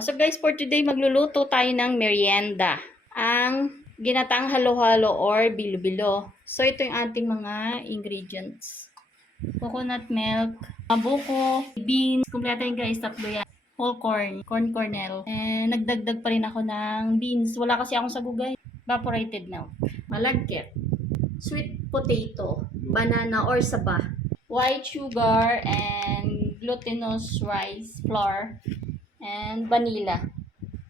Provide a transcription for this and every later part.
So guys, for today magluluto tayo ng merienda. Ang ginataang halo-halo or bilo-bilo. So ito yung ating mga ingredients. Coconut milk, buko, beans, kumpleto yung guys, tatlo yan. Whole corn, corn kernel. And nagdagdag pa rin ako ng beans. Wala kasi akong sago guys. Evaporated milk. Malagkit. Sweet potato, banana or saba. White sugar and glutinous rice flour and vanilla.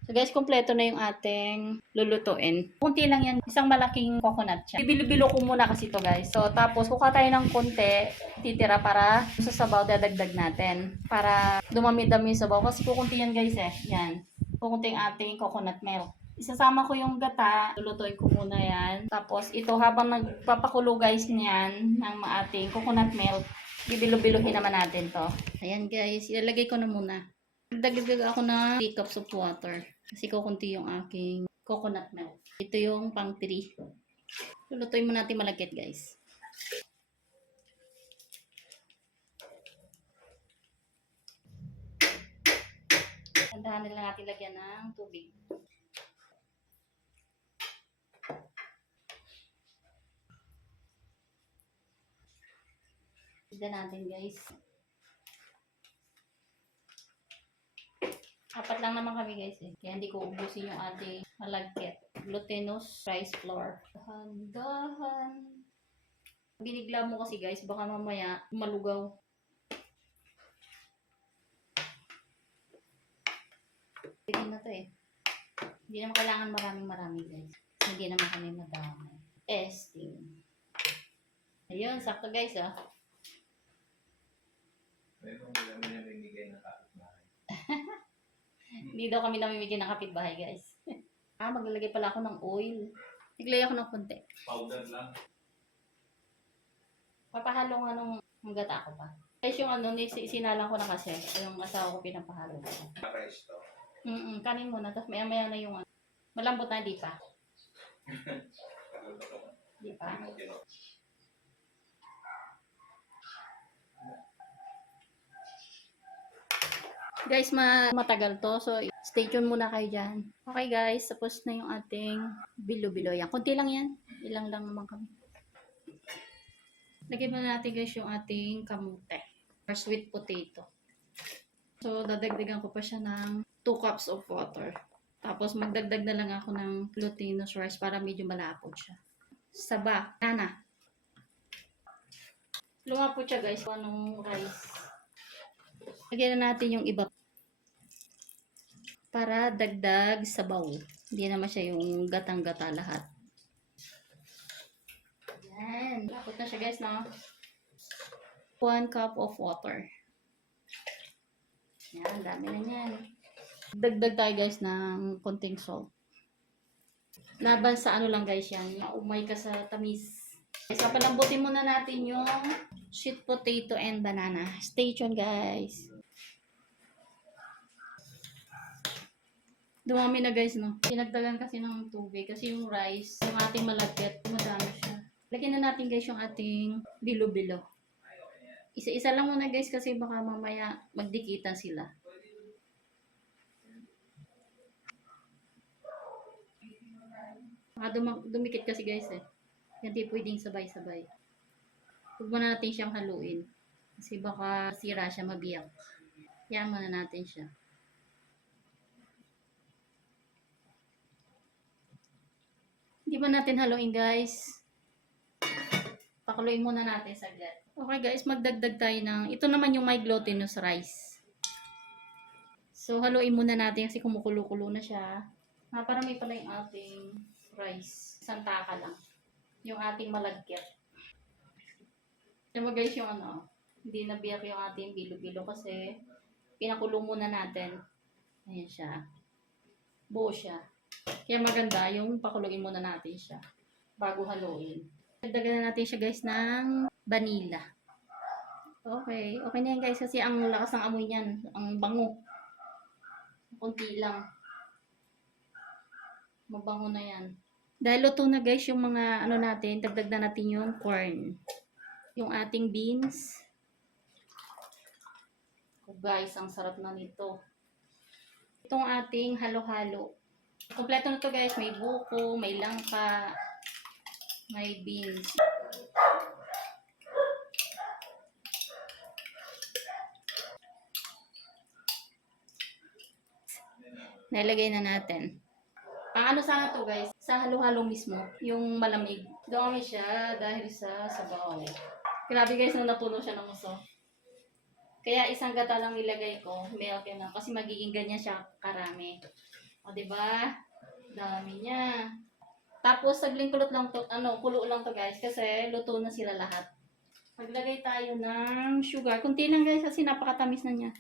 So guys, kompleto na yung ating lulutuin. Kunti lang yan. Isang malaking coconut siya. Bibilo-bilo ko muna kasi to guys. So tapos kuha tayo ng konti, titira para sa sabaw dadagdag natin. Para dumami-dami yung sabaw. Kasi kukunti yan guys eh. Yan. Kukunti yung ating coconut milk. Isasama ko yung gata. Lulutuin ko muna yan. Tapos ito habang nagpapakulo guys niyan ng ating coconut milk, bibilo-biluhin naman natin to. Ayan guys, ilalagay ko na muna. Dagdag ako ng 3 cups of water. Kasi kukunti yung aking coconut milk. Ito yung pang 3. Lulutuin mo natin malagkit guys. Tandahan nila natin lagyan ng tubig. Tignan natin guys. Apat lang naman kami guys eh. Kaya hindi ko ubusin yung ating malagkit. Glutinous rice flour. Dahan-dahan. Binigla mo kasi guys, baka mamaya malugaw. Pwede na to eh. Hindi naman kailangan maraming-marami guys. Hindi naman kami madami. Testing. Ayun, sakto guys ah. Meron kami namimigay ng kapitbahay. Hindi daw kami namimigay ng kapitbahay guys. Maglalagay pala ako ng oil. Naglagay ako ng konti. Powder lang. Papahalo nga nung gata ko pa. Guys, yung sinalang ko na kasi. Yung asawa ko pinapahalo ko. Rice to. Kanin muna. Tapos maya-maya na yung malambot na, di pa. Di pa. Guys, matagal to. So, stay tuned muna kayo dyan. Okay guys, tapos na yung ating bilo-bilo. Yan. Kunti lang yan. Ilang lang naman kami. Lagyan muna natin guys yung ating kamute. Or sweet potato. So, dadagdagan ko pa siya ng 2 cups of water. Tapos, magdagdag na lang ako ng glutinous rice para medyo malapot siya. Saba. Nana. Lumapot siya guys. Anong rice. Lagyan na natin yung iba. Para dagdag sabaw. Hindi naman siya yung gatang-gata lahat. Yan. Lapot na siya guys, no? 1 cup of water. Yan, dami na yan. Dagdag tayo guys ng konting salt. Laban sa ano lang guys yan. Maumay ka sa tamis. Guys, papalambutin muna natin yung sweet potato and banana. Stay tuned guys. Dumami na guys, no? Pinagdagan kasi ng tubig. Kasi yung rice, yung ating malagkit, madami siya. Lagyan na natin guys yung ating bilo-bilo. Isa-isa lang muna guys kasi baka mamaya magdikitan sila. Baka dumikit kasi guys eh. Hindi pwedeng sabay-sabay. Huwag muna natin siyang haluin. Kasi baka sira siya, mabiyak. Kaya muna natin siya. Hindi ba natin haluin guys? Pakuluin muna natin saglit. Okay guys, magdagdag tayo ng, ito naman yung may glutinous rice. So haluin muna natin kasi kumukulo-kulo na siya. Parami pala yung ating rice. Isang taka lang. Yung ating malagkit. Alam mo guys yung hindi nabiyak yung ating bilo-bilo kasi pinakulo muna natin. Ayan siya. Buo siya. Kaya maganda yung pakuluin muna natin siya bago haluin. Dagdagan na natin siya guys ng vanilla. Okay. Okay na yan guys kasi ang lakas ng amoy niyan. Ang bango. Kunti lang. Mabango na yan. Dahil luto na guys yung mga natin, dagdag na natin yung corn. Yung ating beans. Oh guys, ang sarap na nito. itong ating halo-halo. Kompleto na to guys. May buko, may langka, may beans. Nalagay na natin. Ang ano sana to guys, sa halo-halo mismo, yung malamig. Dumi siya dahil sa sabaw. Grabe guys, nung napuno siya ng uso. Kaya isang gata lang nilagay ko, milk yun lang, kasi magiging ganyan siya karami. O diba? Dami niya. Tapos sagling kulot lang to, kulo lang to guys, kasi luto na sila lahat. Maglagay tayo ng sugar. Kunti lang guys, kasi napakatamis na niya.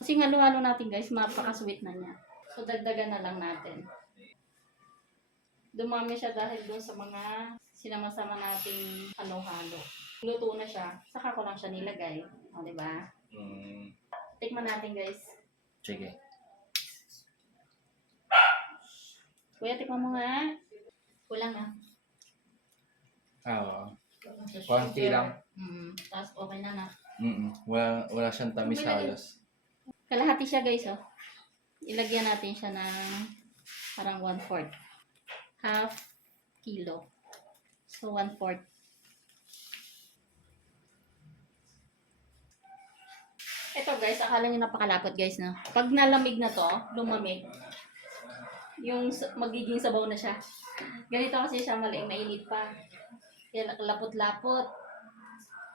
Kasi halo-halo natin guys, mapaka-sweet na niya. So dagdagan na lang natin. Dumami siya dahil doon sa mga sinama-sama nating halo-halo. Luto na siya, saka ko lang siya nilagay. O, diba? Tikman natin guys. Sige. Kuya, tikman mo nga. Kulang na. Oo. Sa Konti sugar. lang. Tapos okay na na. Wala siyang tamis halos. Kalahati siya guys, oh. Ilagyan natin siya ng parang 1/4. Half kilo. So 1/4. Ito guys, akala nyo napakalapot guys, no? Pag nalamig na to, lumamig, yung magiging sabaw na siya. Ganito kasi siya, mainit pa. Kaya lapot-lapot.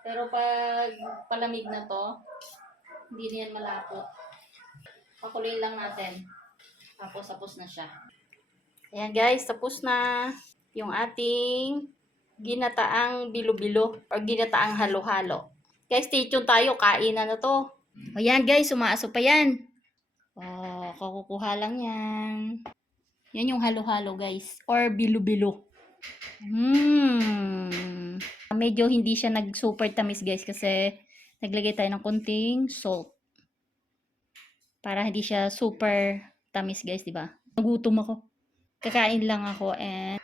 Pero pag palamig na to, hindi na yan malapot. Pakuloyin lang natin. Tapos na siya. Ayan guys, tapos na yung ating ginataang bilo-bilo or ginataang halo-halo. Guys, stay tuned tayo. Kainan na to. Ayan guys, umaaso pa yan. Oh, kukuha lang yan. Yan yung halo-halo guys. Or bilo-bilo. Medyo hindi siya nag-super tamis guys kasi naglagay tayo ng konting salt. Para hindi siya super tamis guys, di ba? Nagutom ako. Kakain lang ako and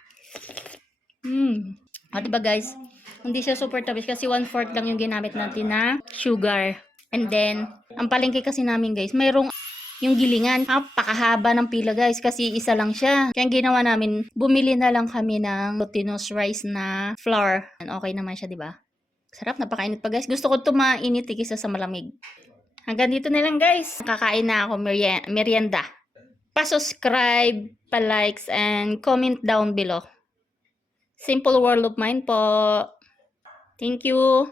di ba guys? Hindi siya super tamis kasi 1/4 lang yung ginamit natin na sugar. And then, ang palengke kasi namin guys, mayroong yung gilingan. Pakahaba ng pila guys kasi isa lang siya. Kaya ang ginawa namin, bumili na lang kami ng glutinous rice na flour. And okay naman siya, di ba? Sarap, napakainit pa guys. Gusto ko ito mainit kaysa sa malamig. Hanggang dito na lang guys. Kakain na ako merienda. Pa-subscribe, pa-likes, and comment down below. Simple World of Mine po. Thank you.